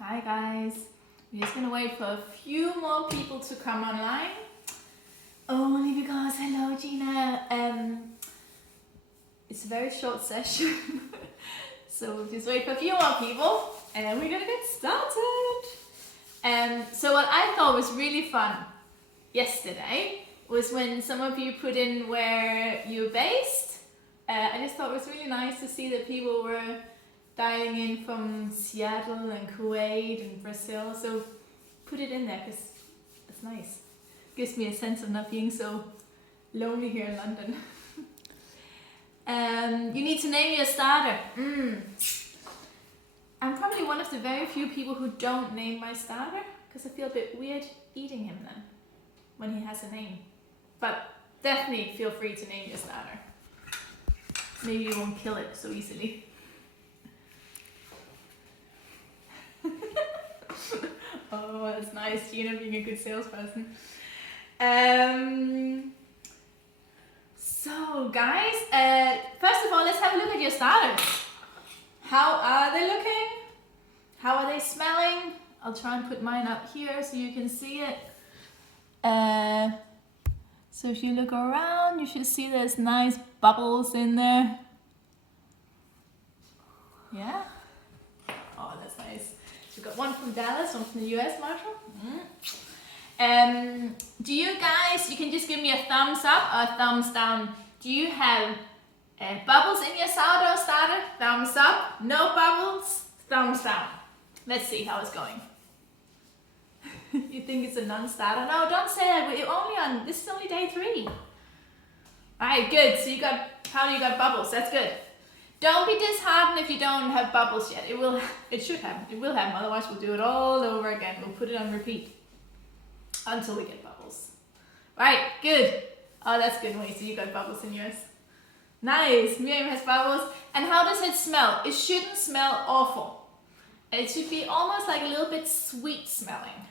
Hi guys, we're just gonna wait for a few more people to come online. Only because, hello Gina, it's a very short session, so we'll just wait for a few more people and we're gonna get started. So what I thought was really fun yesterday was when some of you put in where you're based. I just thought it was really nice to see that people were dialing in from Seattle and Kuwait and Brazil, so put it in there because it's nice. Gives me a sense of not being so lonely here in London. You need to name your starter. I'm probably one of the very few people who don't name my starter because I feel a bit weird eating him then when he has a name. But definitely feel free to name your starter. Maybe you won't kill it so easily. Oh, that's nice, Gina, being a good salesperson. So guys, first of all, let's have a look at your starters. How are they looking? How are they smelling? I'll try and put mine up here so you can see it. So if you look around, you should see there's nice bubbles in there. Yeah? Oh, that's nice. So we've got one from Dallas, one from the US, Marshall. Do you guys, you can just give me a thumbs up or a thumbs down. Do you have bubbles in your sourdough starter? Thumbs up. No bubbles? Thumbs down. Let's see how it's going. You think it's a non-starter? No, don't say that. This is only day 3. Alright, good. So you got bubbles. That's good. Don't be disheartened if you don't have bubbles yet. It should happen. It will happen. Otherwise, we'll do it all over again. We'll put it on repeat until we get bubbles. Right, good. Oh, that's good, Wait, so you got bubbles in yours. Nice. Miriam has bubbles. And how does it smell? It shouldn't smell awful. It should be almost like a little bit sweet smelling.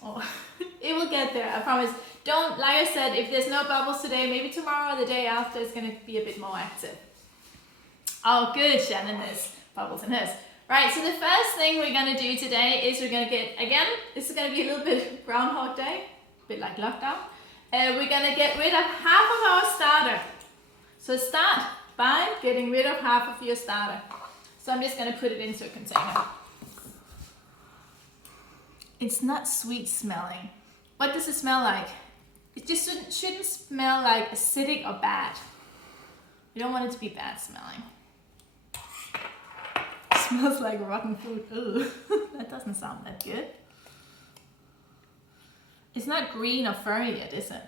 Oh, it will get there, I promise. Don't, like I said, if there's no bubbles today, maybe tomorrow or the day after it's going to be a bit more active. Oh, good, Shannon, there's bubbles in hers. Right, so the first thing we're going to do today is we're going to get, again, this is going to be a little bit Groundhog Day, a bit like lockdown. We're going to get rid of half of our starter. So start by getting rid of half of your starter. So I'm just going to put it into a container. It's not sweet smelling. What does it smell like? It just shouldn't smell like acidic or bad. We don't want it to be bad smelling. It smells like rotten food. Ugh. That doesn't sound that good. It's not green or furry yet, is it?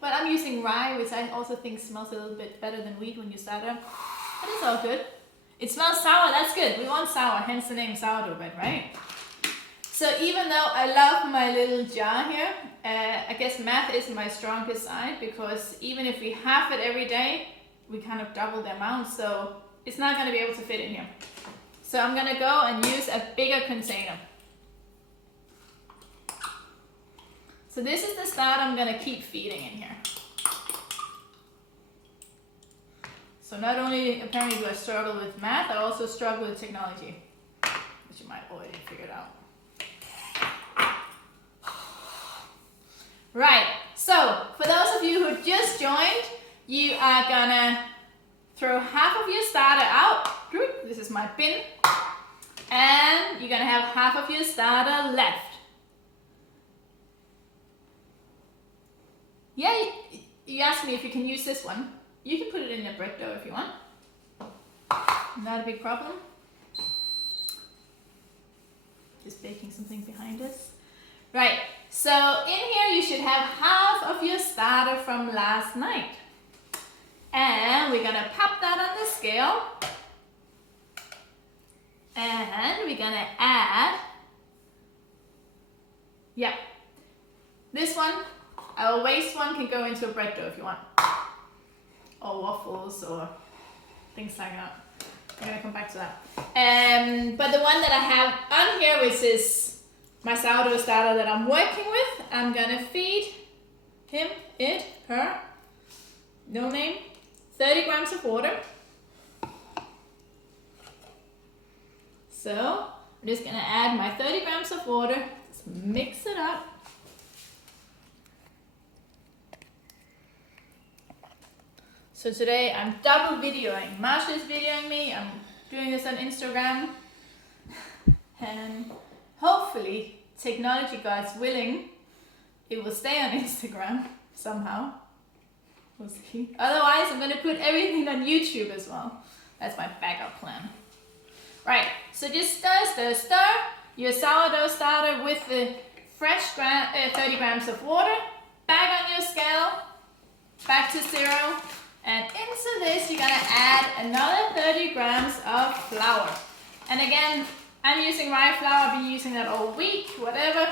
But I'm using rye, which I also think smells a little bit better than wheat when you start it. But it's all good. It smells sour, that's good. We want sour, hence the name sourdough bread, right? So even though I love my little jar here, I guess math isn't my strongest side because even if we half it every day, we kind of double the amount, so it's not going to be able to fit in here. So I'm going to go and use a bigger container. So this is the start I'm going to keep feeding in here. So not only apparently do I struggle with math, I also struggle with technology, which you might already figured out. Right, so for those of you who just joined, you are gonna throw half of your starter out. This is my bin. And you're gonna have half of your starter left. Yeah, you asked me if you can use this one. You can put it in a bread dough if you want. Not a big problem. Just baking something behind us. Right, so in here you should have half of your starter from last night. And we're gonna pop that on the scale. And we're gonna add, this one, our waste one can go into a bread dough if you want. Or waffles or things like that. I'm gonna come back to that. But the one that I have on here, which is my sourdough starter that I'm working with. I'm gonna feed him, it, her, no name, 30 grams of water. So I'm just gonna add my 30 grams of water, just mix it up. So today I'm double videoing. Marsha is videoing me, I'm doing this on Instagram. And hopefully, technology gods willing, it will stay on Instagram somehow. We'll see. Otherwise, I'm gonna put everything on YouTube as well. That's my backup plan. Right, so just stir your sourdough starter with the fresh 30 grams of water. Back on your scale, back to 0. And into this, you're gonna add another 30 grams of flour. And again, I'm using rye flour, I've been using that all week, whatever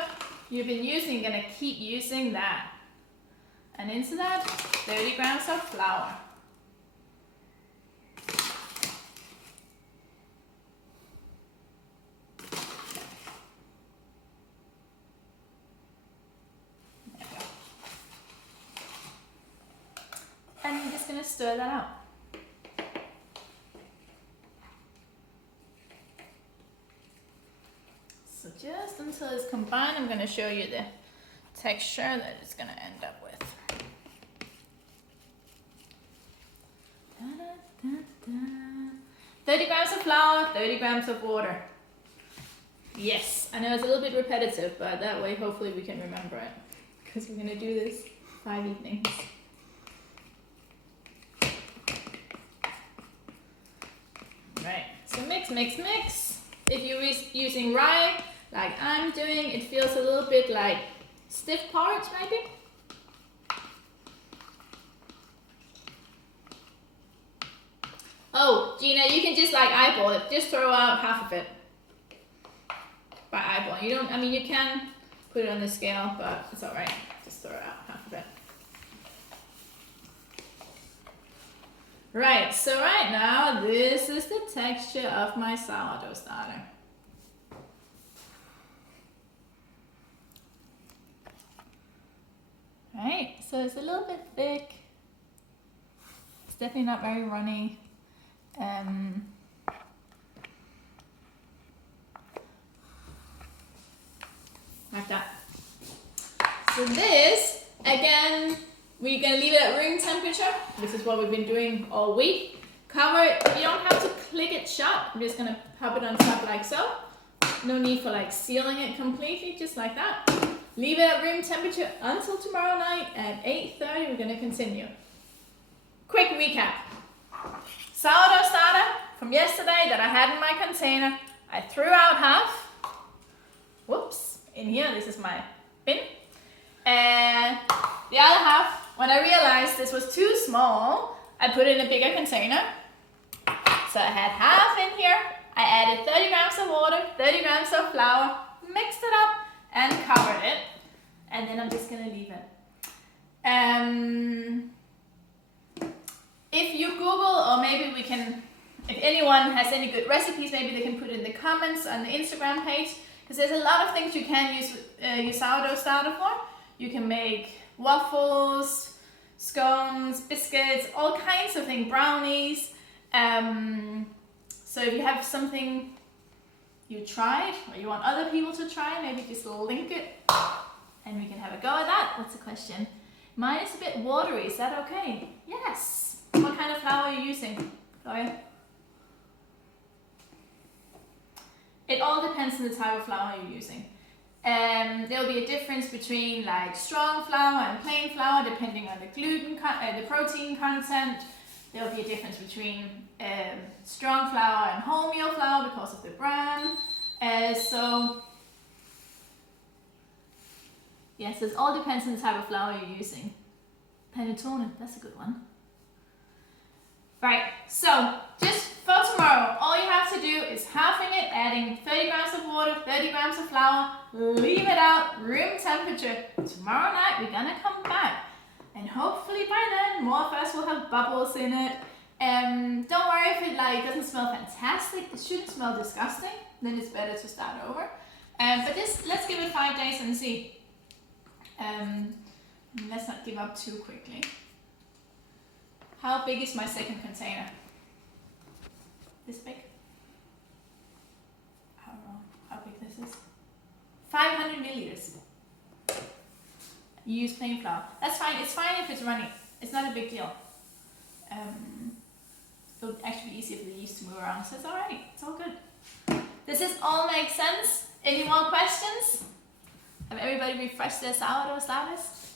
you've been using, you're gonna keep using that. And into that, 30 grams of flour. There we go. And you're just gonna stir that out. So just until it's combined, I'm going to show you the texture that it's going to end up with. Da, da, da, da. 30 grams of flour, 30 grams of water. Yes, I know it's a little bit repetitive, but that way hopefully we can remember it. Because we're going to do this 5 evenings. Right, so mix, mix, mix. If you're using rye, like I'm doing, it feels a little bit like stiff porridge maybe. Oh, Gina, you can just like eyeball it. Just throw out half of it by eyeball. You don't, I mean, you can put it on the scale, but it's all right. Just throw out half of it. Right, so right now, this is the texture of my sourdough starter. Right, so it's a little bit thick. It's definitely not very runny. Like that. So this, again, we're gonna leave it at room temperature. This is what we've been doing all week. Cover it, you don't have to click it shut. I'm just gonna pop it on top like so. No need for like sealing it completely, just like that. Leave it at room temperature until tomorrow night at 8:30. We're gonna continue. Quick recap. Sourdough starter from yesterday that I had in my container. I threw out half. Whoops, in here, this is my bin. And the other half, when I realized this was too small, I put it in a bigger container. So I had half in here. I added 30 grams of water, 30 grams of flour, mixed it up and covered it. And then I'm just gonna leave it. If you Google, or maybe we can, if anyone has any good recipes, maybe they can put it in the comments on the Instagram page. Because there's a lot of things you can use your sourdough starter for. You can make waffles, scones, biscuits, all kinds of things, brownies. So if you have something you tried or you want other people to try, maybe just link it and we can have a go at that. What's the question? Mine is a bit watery, is that okay? Yes. What kind of flour are you using? Gloria? It all depends on the type of flour you're using. There'll be a difference between like strong flour and plain flour depending on the gluten, the protein content. There'll be a difference between strong flour and wholemeal flour because of the bran. So yes, it all depends on the type of flour you're using. Panettone, that's a good one. Right, so just for tomorrow, all you have to do is halving it, adding 30 grams of water, 30 grams of flour, leave it out, room temperature. Tomorrow night, we're gonna come back. And hopefully by then, more of us will have bubbles in it. Don't worry if it like doesn't smell fantastic. It shouldn't smell disgusting. Then it's better to start over. But let's give it 5 days and see. Let's not give up too quickly. How big is my second container? This big? I don't know how big this is. 500 milliliters. You use plain flour. That's fine. It's fine if it's runny. It's not a big deal. It'll actually be easier for the yeast to move around, so it's alright. It's all good. Does this all make sense? Any more questions? Have everybody refreshed their sourdough status?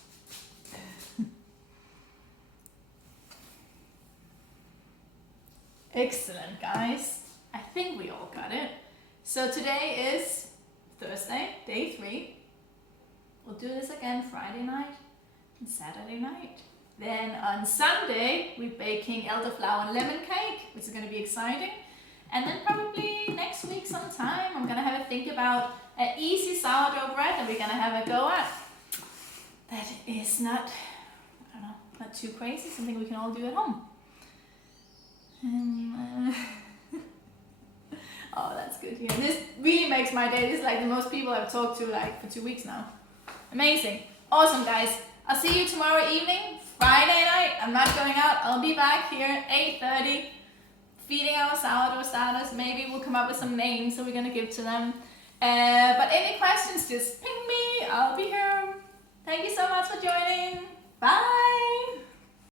Excellent, guys. I think we all got it. So today is Thursday, day 3. We'll do this again Friday night and Saturday night. Then on Sunday, we're baking elderflower and lemon cake, which is going to be exciting. And then probably next week sometime, I'm going to have a think about an easy sourdough bread that we're going to have a go at. That is not, I don't know, not too crazy, something we can all do at home. Oh, that's good here. This really makes my day. This is like the most people I've talked to like for 2 weeks now. Amazing. Awesome, guys. I'll see you tomorrow evening, Friday night. I'm not going out. I'll be back here at 8:30, feeding our sourdough starters. Maybe we'll come up with some names that we're going to give to them. But any questions, just ping me. I'll be here. Thank you so much for joining. Bye.